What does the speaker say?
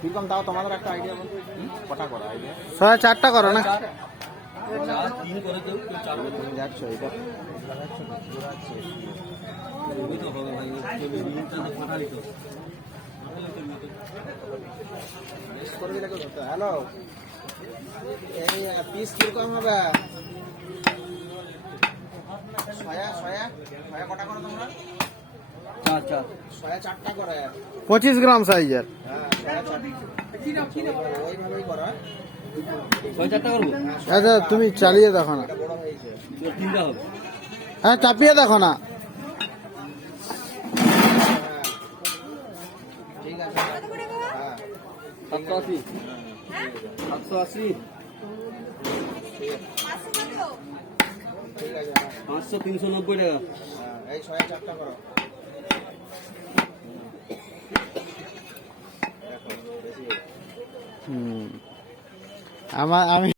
কিরকম তাও তোমাদের একটা আইডিয়া বলতে কটা করা আইডিয়া? 4.5টা করো না? যাচ্ছ এটা হ্যালো, এই পিস কিরকম হবে? ছয়া ছয়া ছয়া কটা করো তোমরা? ছয়া 4টা করে। 25 গ্রাম সাইজের। হ্যাঁ, ছয়া 4 ওইভাবেই করো। আচ্ছা তুমি চালিয়ে দেখো না। এটা বড় হয়েছে। হ্যাঁ চাপিয়ে দেখো না। ঠিক আছে। হ্যাঁ 780 780 ঠিক আছে। 500 390 টাকা। এই ছয়া 4টা করো। দেখো বেশি আমি